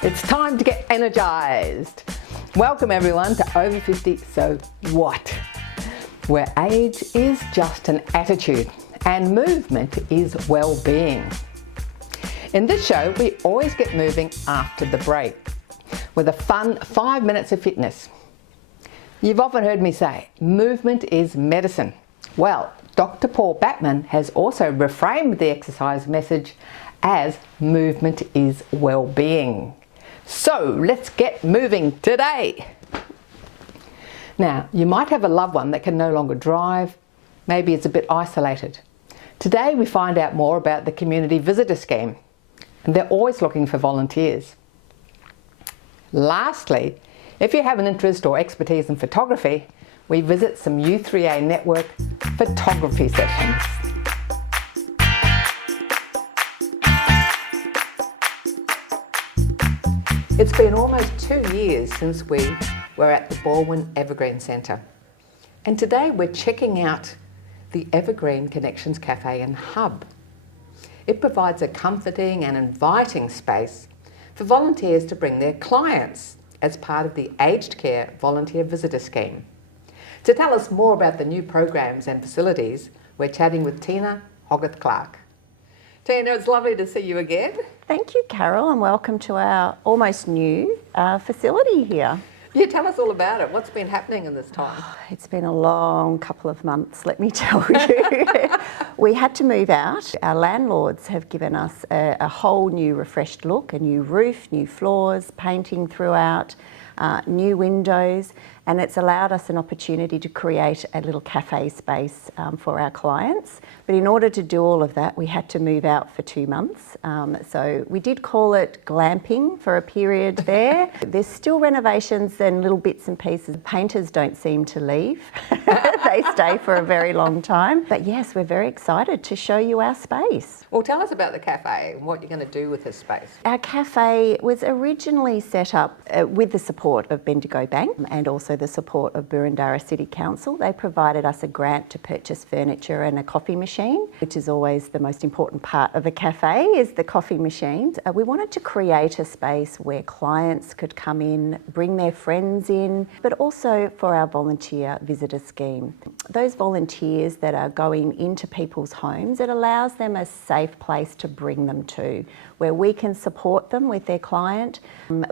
It's time to get energised. Welcome everyone to Over 50 So What? Where age is just an attitude and movement is well-being. In this show, we always get moving after the break with a fun 5 minutes of fitness. You've often heard me say, movement is medicine. Well, Dr. Paul Batman has also reframed the exercise message as movement is well-being. So let's get moving today. Now, you might have a loved one that can no longer drive. Maybe it's a bit isolated. Today we find out more about the Community Visitor Scheme, and they're always looking for volunteers. Lastly, if you have an interest or expertise in photography, we visit some U3A network photography sessions. It's been almost 2 years since we were at the Balwyn Evergreen Centre, and today we're checking out the Evergreen Connections Café and Hub. It provides a comforting and inviting space for volunteers to bring their clients as part of the Aged Care Volunteer Visitor Scheme. To tell us more about the new programs and facilities, we're chatting with Tina Hogarth-Clarke. Tina, it's lovely to see you again. Thank you, Carol, and welcome to our almost new facility here. Yeah, tell us all about it. What's been happening in this time? It's been a long couple of months, let me tell you. We had to move out. Our landlords have given us a whole new refreshed look, a new roof, new floors, painting throughout, new windows, and it's allowed us an opportunity to create a little cafe space for our clients. But in order to do all of that, we had to move out for 2 months. So we did call it glamping for a period there. There's still renovations and little bits and pieces. Painters don't seem to leave. They stay for a very long time. But yes, we're very excited to show you our space. Well, tell us about the cafe and what you're going to do with this space. Our cafe was originally set up with the support of Bendigo Bank and also the support of Boroondara City Council. They provided us a grant to purchase furniture and a coffee machine, which is always the most important part of a cafe, is the coffee machines. We wanted to create a space where clients could come in, bring their friends in, but also for our volunteer visitor scheme. Those volunteers that are going into people's homes, it allows them a safe place to bring them to, where we can support them with their client,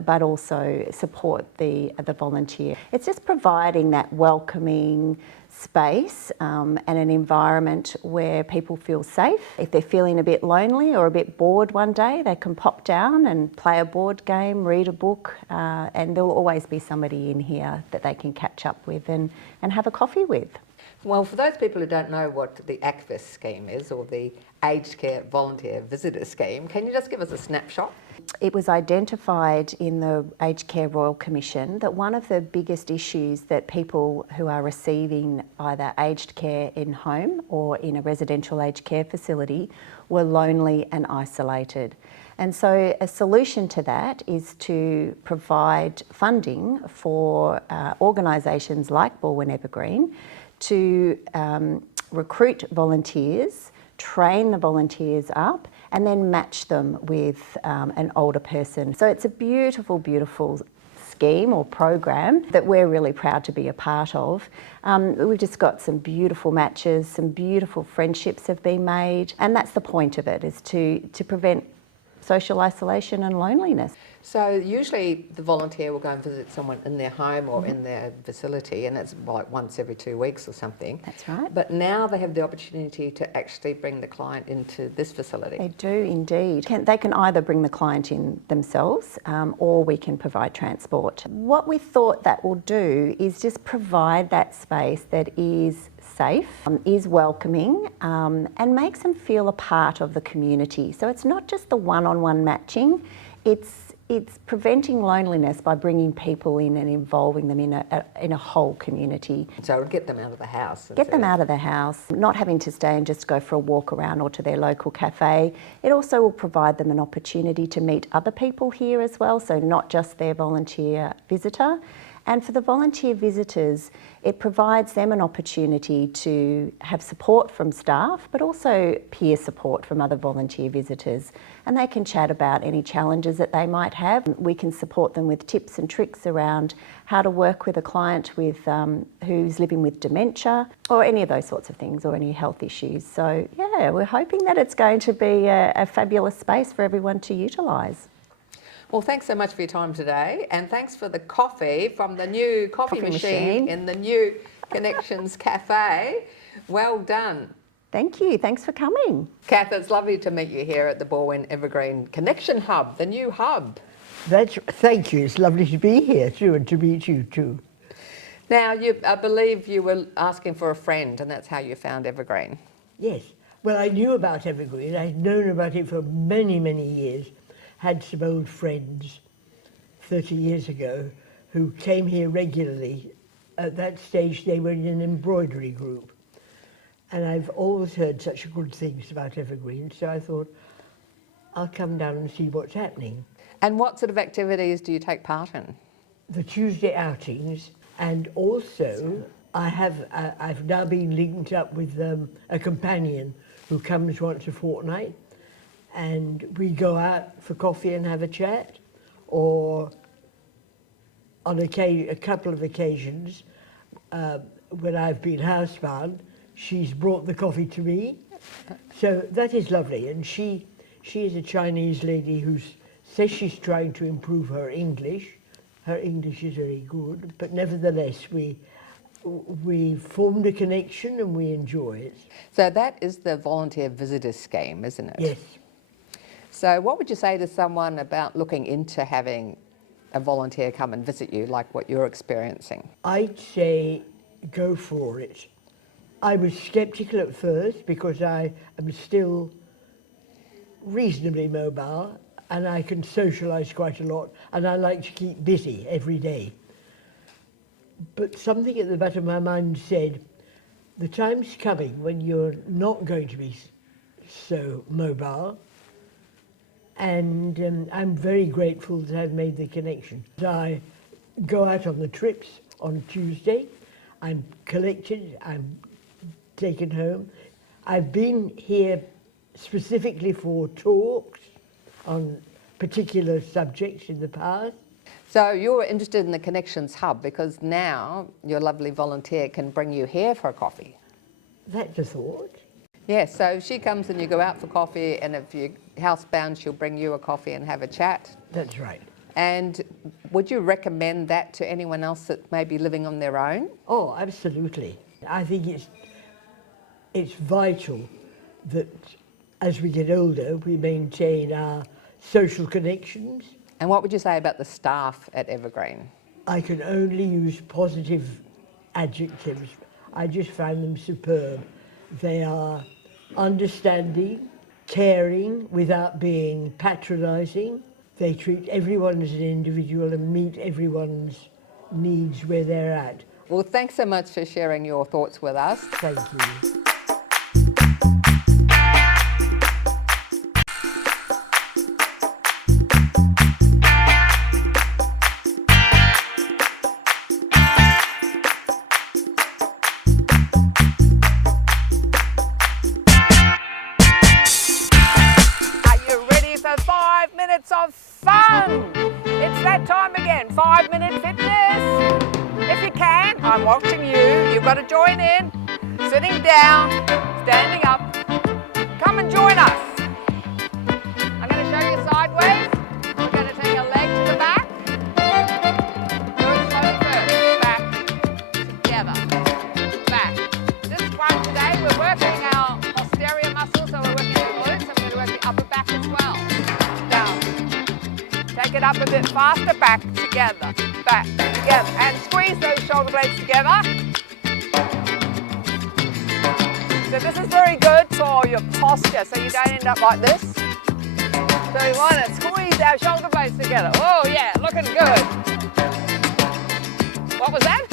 but also support the volunteer. It's just providing that welcoming space and an environment where people feel safe. If they're feeling a bit lonely or a bit bored one day, they can pop down and play a board game, read a book, and there'll always be somebody in here that they can catch up with and have a coffee with. Well, for those people who don't know what the ACVIS scheme is, or the Aged Care Volunteer Visitor Scheme, can you just give us a snapshot? It was identified in the Aged Care Royal Commission that one of the biggest issues that people who are receiving either aged care in home or in a residential aged care facility were lonely and isolated. And so a solution to that is to provide funding for organisations like Balwyn Evergreen to recruit volunteers, train the volunteers up, and then match them with an older person. So it's a beautiful, beautiful scheme or program that we're really proud to be a part of. We've just got some beautiful matches, some beautiful friendships have been made, and that's the point of it, is to prevent social isolation and loneliness. So usually the volunteer will go and visit someone in their home or in their facility, and it's like once every 2 weeks or something. That's right. But now they have the opportunity to actually bring the client into this facility. They do indeed. They can either bring the client in themselves or we can provide transport. What we thought that will do is just provide that space that is safe, is welcoming, and makes them feel a part of the community. So it's not just the one-on-one matching, it's preventing loneliness by bringing people in and involving them in a whole community. So get them out of the house. Get them out of the house, not having to stay and just go for a walk around or to their local cafe. It also will provide them an opportunity to meet other people here as well, so not just their volunteer visitor. And for the volunteer visitors, it provides them an opportunity to have support from staff, but also peer support from other volunteer visitors. And they can chat about any challenges that they might have. We can support them with tips and tricks around how to work with a client with who's living with dementia, or any of those sorts of things, or any health issues. So yeah, we're hoping that it's going to be a fabulous space for everyone to utilise. Well, thanks so much for your time today, and thanks for the coffee from the new coffee machine in the new Connections Café. Well done. Thank you. Thanks for coming. Kath, it's lovely to meet you here at the Balwyn Evergreen Connection Hub, the new hub. Thank you. It's lovely to be here too, and to meet you too. Now, I believe you were asking for a friend, and that's how you found Evergreen. Yes. Well, I knew about Evergreen. I'd known about it for many, many years. Had some old friends 30 years ago who came here regularly. At that stage, they were in an embroidery group. And I've always heard such good things about Evergreen, so I thought, I'll come down and see what's happening. And what sort of activities do you take part in? The Tuesday outings, and also I've now been linked up with a companion who comes once a fortnight, and we go out for coffee and have a chat, or on a couple of occasions, when I've been housebound, she's brought the coffee to me. So that is lovely, and she is a Chinese lady who says she's trying to improve her English. Her English is very good, but nevertheless we formed a connection and we enjoy it. So that is the volunteer visitor scheme, isn't it? Yes. So what would you say to someone about looking into having a volunteer come and visit you, like what you're experiencing? I'd say go for it. I was sceptical at first because I am still reasonably mobile and I can socialise quite a lot, and I like to keep busy every day. But something at the back of my mind said, the time's coming when you're not going to be so mobile, and I'm very grateful that I've made the connection. I go out on the trips on Tuesday, I'm collected, I'm taken home. I've been here specifically for talks on particular subjects in the past. So you're interested in the Connections Hub because now your lovely volunteer can bring you here for a coffee. That's a thought. Yes, so she comes and you go out for coffee, and if you're housebound, she'll bring you a coffee and have a chat. That's right. And would you recommend that to anyone else that may be living on their own? Oh, absolutely. I think it's vital that as we get older, we maintain our social connections. And what would you say about the staff at Evergreen? I can only use positive adjectives. I just find them superb. They are understanding, caring without being patronising. They treat everyone as an individual and meet everyone's needs where they're at. Well, thanks so much for sharing your thoughts with us. Thank you. Of fun! It's that time again, 5-minute fitness. If you can, I'm watching you. You've got to join in. Sitting down, standing up. Come and join us. I'm going to show you sideways. We're going to take your leg to the back. Do it slowly first. Back, together, back. This one today, we're working our posterior muscles, so we're working the glutes. I'm going to work the upper back as well. Take it up a bit faster, back, together, and squeeze those shoulder blades together. So this is very good for your posture, so you don't end up like this. So we want to squeeze our shoulder blades together. Oh yeah, looking good. What was that?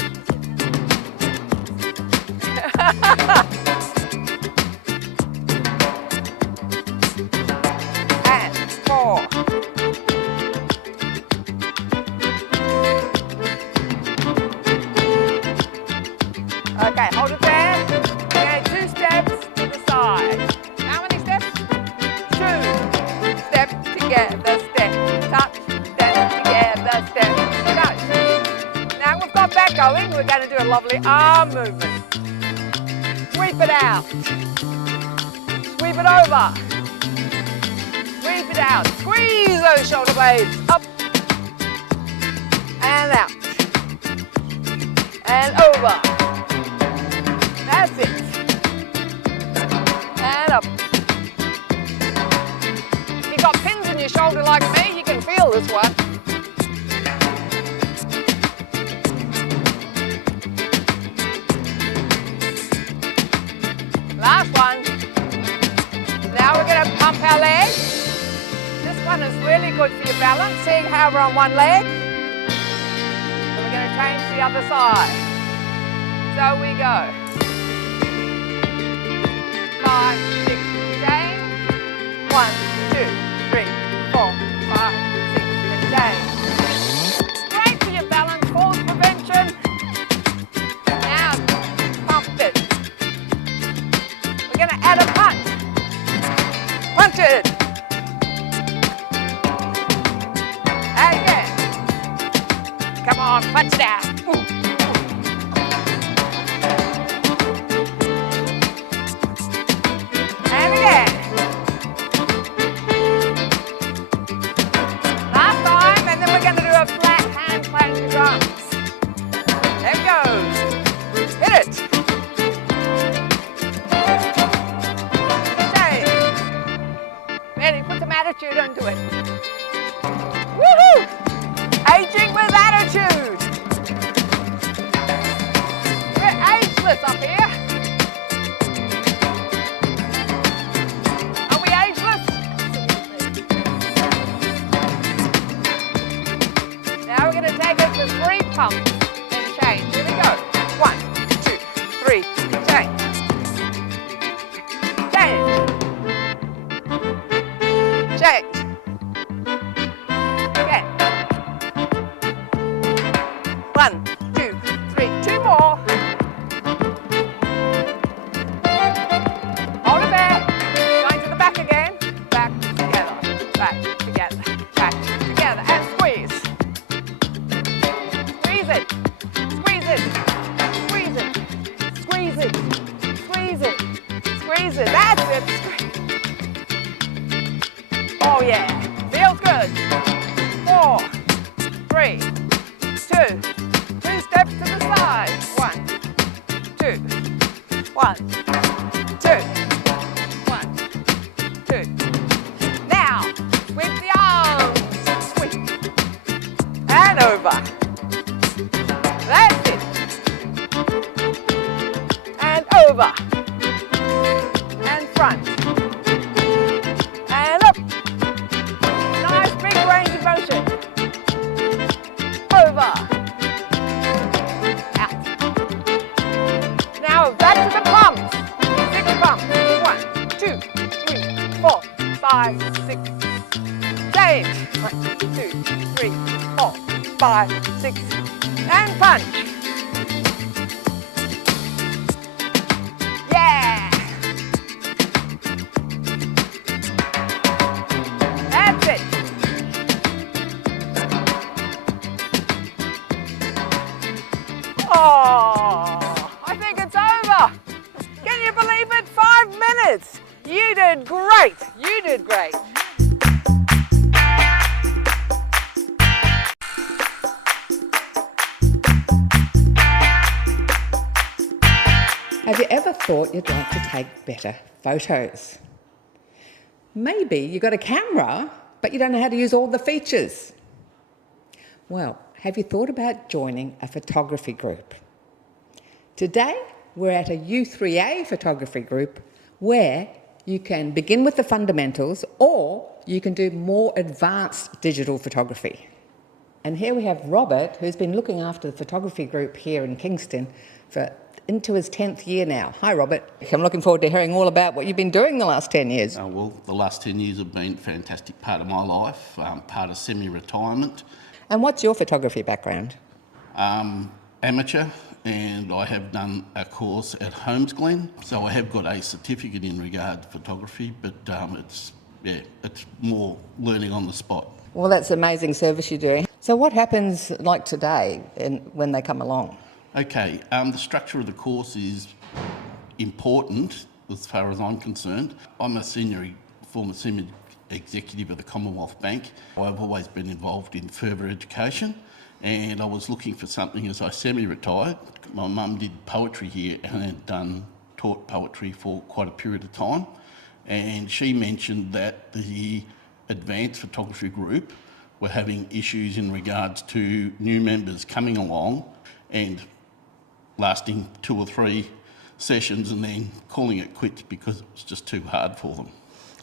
And 4. Okay, hold it there. Okay, 2 steps to the side. How many steps? 2. Step together, step, touch, step together, step, touch. Now we've got that going, we're going to do a lovely arm movement. Sweep it out. Sweep it over. Sweep it out. Squeeze those shoulder blades up and out and over. That's it. And up. If you've got pins in your shoulder like me, you can feel this one. Last one. Now we're going to pump our legs. This one is really good for your balance. Seeing how we're on one leg. So we're going to change the other side. So we go. 5, 6, change. 1, 2, 3, 4, 5, 6, and change. Great for your balance, falls prevention. Now, pump it. We're going to add a punch. Punch it. Again. Come on, punch it out. Ooh. And again. Last time, and then we're going to do a flat hand plank to drums. There it goes. Hit it. Ready, put some attitude into it. Woohoo! Aging with attitude. We're ageless up here. Are we ageless? Now we're going to take it to 3 pumps and change. Here we go. 1, 2, 3, change. Change. Change. Again. 1, 2, 3, 2 more. Hold it there. Going to the back again. Back together. Back together. Back together. And squeeze. Squeeze it. Squeeze it. Squeeze it. Squeeze it. Squeeze it. Squeeze it. That's it. Oh yeah, feels good. 4, 3, 2, 2 steps to the side. 1, 2, 1, 2, 1, 2. Now, sweep the arms. Sweep. And over. That's it. And over. And front. And up. Nice big range of motion. Over. Out. Now back to the pumps. 6 pumps. 1, 2, 3, 4, 5, 6. Change. 1, 2, 3, 4, 5, 6. And punch. Yeah. That's it. Oh, I think it's over. Can you believe it? 5 minutes. You did great. You did great. Have you ever thought you'd like to take better photos? Maybe you've got a camera, but you don't know how to use all the features. Well, have you thought about joining a photography group? Today, we're at a U3A photography group where you can begin with the fundamentals or you can do more advanced digital photography. And here we have Robert, who's been looking after the photography group here in Kingston for into his 10th year now. Hi, Robert. I'm looking forward to hearing all about what you've been doing the last 10 years. Well, the last 10 years have been a fantastic part of my life, part of semi-retirement. And what's your photography background? Amateur, and I have done a course at Holmes Glen, so I have got a certificate in regard to photography, but it's more learning on the spot. Well, that's amazing service you're doing. So what happens like today when they come along? Okay, the structure of the course is important as far as I'm concerned. I'm a former senior executive of the Commonwealth Bank. I've always been involved in further education, and I was looking for something as I semi-retired. My mum did poetry here and had taught poetry for quite a period of time, and she mentioned that the advanced photography group were having issues in regards to new members coming along and lasting 2 or 3 sessions and then calling it quits because it was just too hard for them.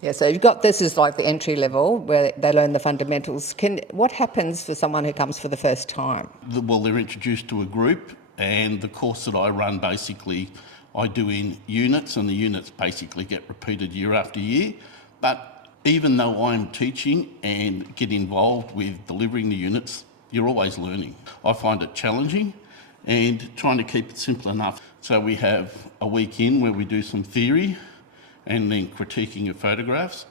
Yeah, so you've got this is like the entry level where they learn the fundamentals. What happens for someone who comes for the first time? Well, they're introduced to a group, and the course that I run basically I do in units, and the units basically get repeated year after year. But even though I'm teaching and get involved with delivering the units, you're always learning. I find it challenging and trying to keep it simple enough. So we have a week in where we do some theory and then critiquing of photographs,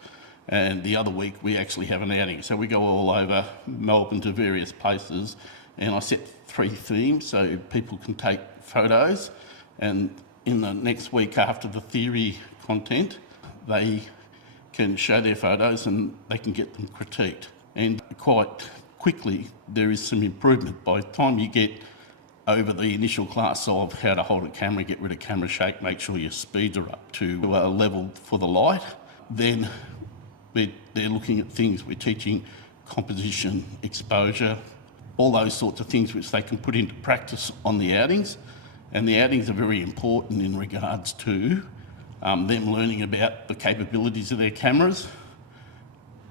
and the other week we actually have an outing. So we go all over Melbourne to various places, and I set 3 themes so people can take photos, and in the next week after the theory content, they can show their photos and they can get them critiqued. And quite quickly there is some improvement. By the time you get over the initial class of how to hold a camera, get rid of camera shake, make sure your speeds are up to a level for the light, then they're looking at things. We're teaching composition, exposure, all those sorts of things which they can put into practice on the outings. And the outings are very important in regards to them learning about the capabilities of their cameras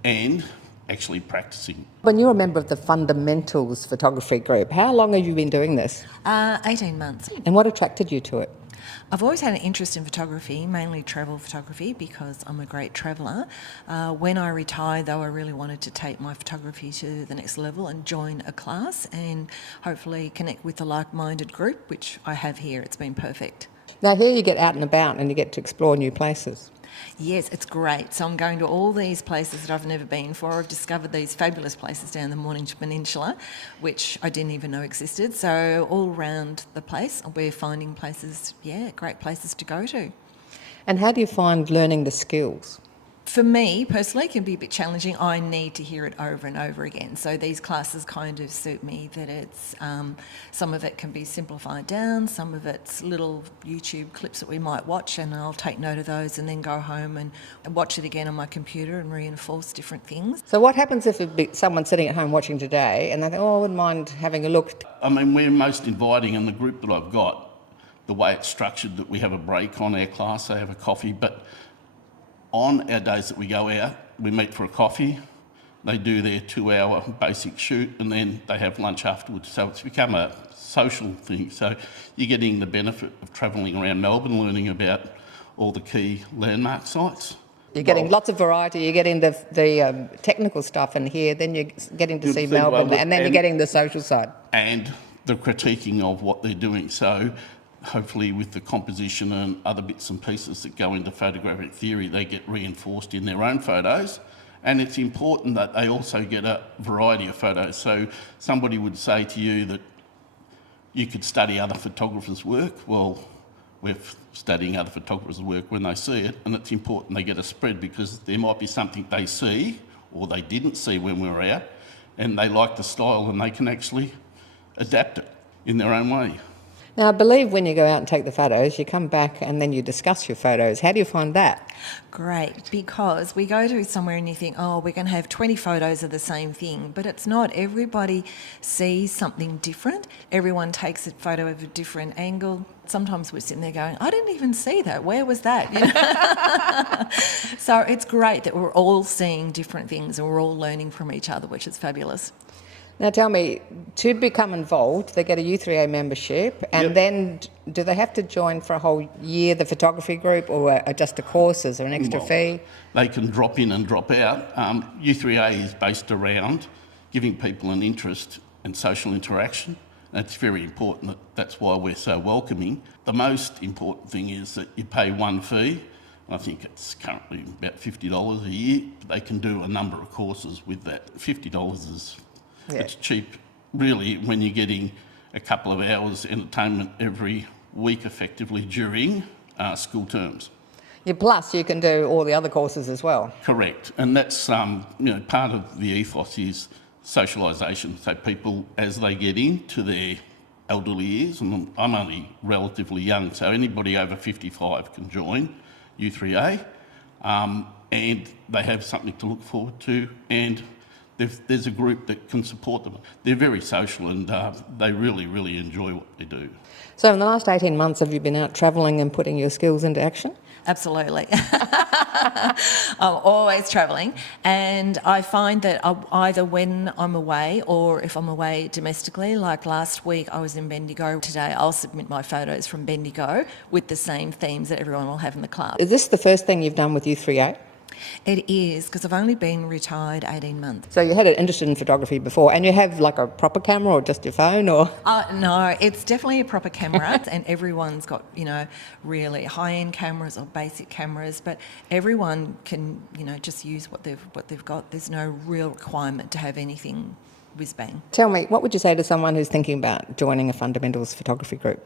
and actually practicing. When you're a member of the Fundamentals Photography Group, how long have you been doing this? 18 months. And what attracted you to it? I've always had an interest in photography, mainly travel photography, because I'm a great traveller. When I retired, though, I really wanted to take my photography to the next level and join a class and hopefully connect with a like-minded group, which I have here. It's been perfect. Now here you get out and about and you get to explore new places. Yes, it's great. So I'm going to all these places that I've never been for. I've discovered these fabulous places down the Mornington Peninsula, which I didn't even know existed. So all around the place, we're finding places, great places to go to. And how do you find learning the skills? For me, personally, it can be a bit challenging. I need to hear it over and over again. So these classes kind of suit me that it's, some of it can be simplified down, some of it's little YouTube clips that we might watch, and I'll take note of those and then go home and watch it again on my computer and reinforce different things. So what happens if someone's sitting at home watching today and they think, I wouldn't mind having a look? I mean, we're most inviting, and the group that I've got, the way it's structured, that we have a break on our class, they have a coffee, but on our days that we go out, we meet for a coffee, they do their 2-hour basic shoot, and then they have lunch afterwards. So it's become a social thing. So you're getting the benefit of travelling around Melbourne, learning about all the key landmark sites. You're getting lots of variety, you're getting the technical stuff in here, then you're getting to see Melbourne, and then you're getting the social side. And the critiquing of what they're doing. So hopefully with the composition and other bits and pieces that go into photographic theory, they get reinforced in their own photos. And it's important that they also get a variety of photos. So somebody would say to you that you could study other photographers' work. Well, we're studying other photographers' work when they see it, and it's important they get a spread, because there might be something they see or they didn't see when we were out, and they like the style and they can actually adapt it in their own way. Now, I believe when you go out and take the photos, you come back and then you discuss your photos. How do you find that? Great, because we go to somewhere and you think, oh, we're going to have 20 photos of the same thing, but it's not. Everybody sees something different. Everyone takes a photo of a different angle. Sometimes we're sitting there going, I didn't even see that. Where was that? You know? So it's great that we're all seeing different things and we're all learning from each other, which is fabulous. Now tell me, to become involved, they get a U3A membership, and then do they have to join for a whole year, the photography group, or just a course? Is there an extra fee? They can drop in and drop out. U3A is based around giving people an interest in social interaction. That's very important. That's why we're so welcoming. The most important thing is that you pay one fee. I think it's currently about $50 a year. They can do a number of courses with that. $50 is... It's cheap, really, when you're getting a couple of hours entertainment every week, effectively, during school terms. Yeah, plus you can do all the other courses as well. Correct, and that's part of the ethos is socialisation. So people, as they get into their elderly years, and I'm only relatively young, so anybody over 55 can join U3A, and they have something to look forward to, and there's a group that can support them. They're very social and they really, really enjoy what they do. So in the last 18 months, have you been out travelling and putting your skills into action? Absolutely. I'm always travelling, and I find that either when I'm away or if I'm away domestically, like last week I was in Bendigo. Today I'll submit my photos from Bendigo with the same themes that everyone will have in the club. Is this the first thing you've done with U3A? It is, because I've only been retired 18 months. So you had an interest in photography before, and you have like a proper camera or just your phone, or? No, it's definitely a proper camera, and everyone's got, really high-end cameras or basic cameras, but everyone can, just use what they've got. There's no real requirement to have anything whiz-bang. Tell me, what would you say to someone who's thinking about joining a fundamentals photography group?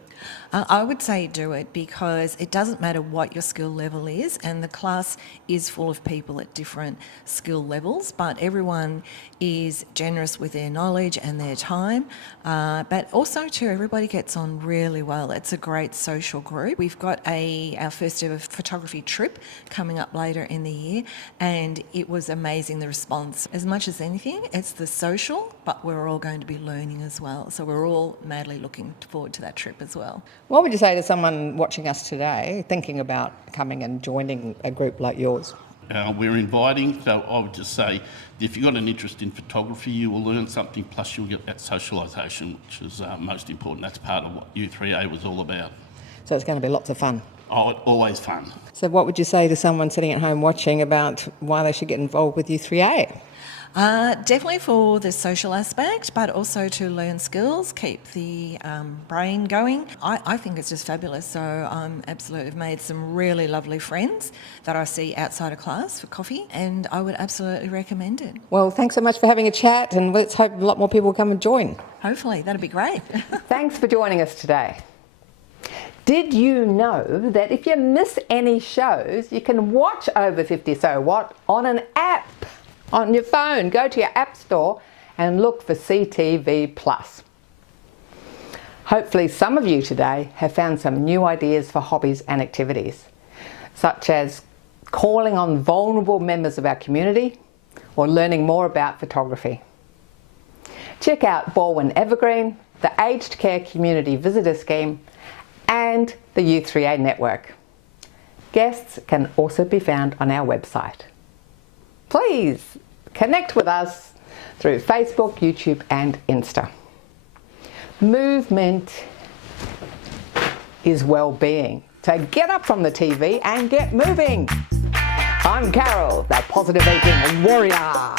I would say do it, because it doesn't matter what your skill level is, and the class is full of people at different skill levels, but everyone is generous with their knowledge and their time, but also too, everybody gets on really well. It's a great social group. We've got our first ever photography trip coming up later in the year, and it was amazing, the response. As much as anything, it's the social, but we're all going to be learning as well, so we're all madly looking forward to that trip as well. What would you say to someone watching us today thinking about coming and joining a group like yours? We're inviting, so I would just say if you've got an interest in photography, you will learn something, plus you'll get that socialisation, which is most important. That's part of what U3A was all about. So it's going to be lots of fun. Oh, always fun. So what would you say to someone sitting at home watching about why they should get involved with U3A? Definitely for the social aspect, but also to learn skills, keep the brain going. I think it's just fabulous. So absolutely, I've made some really lovely friends that I see outside of class for coffee, and I would absolutely recommend it. Well, thanks so much for having a chat, and let's hope a lot more people come and join. Hopefully, that'd be great. Thanks for joining us today. Did you know that if you miss any shows, you can watch Over 50 So What on an app? On your phone, go to your app store and look for CTV Plus. Hopefully some of you today have found some new ideas for hobbies and activities, such as calling on vulnerable members of our community or learning more about photography. Check out Balwyn Evergreen, the Aged Care Community Visitor Scheme, and the U3A network. Guests can also be found on our website. Please connect with us through Facebook, YouTube and Insta. Movement is well-being. So get up from the TV and get moving. I'm Carol, the Positive Aging Warrior.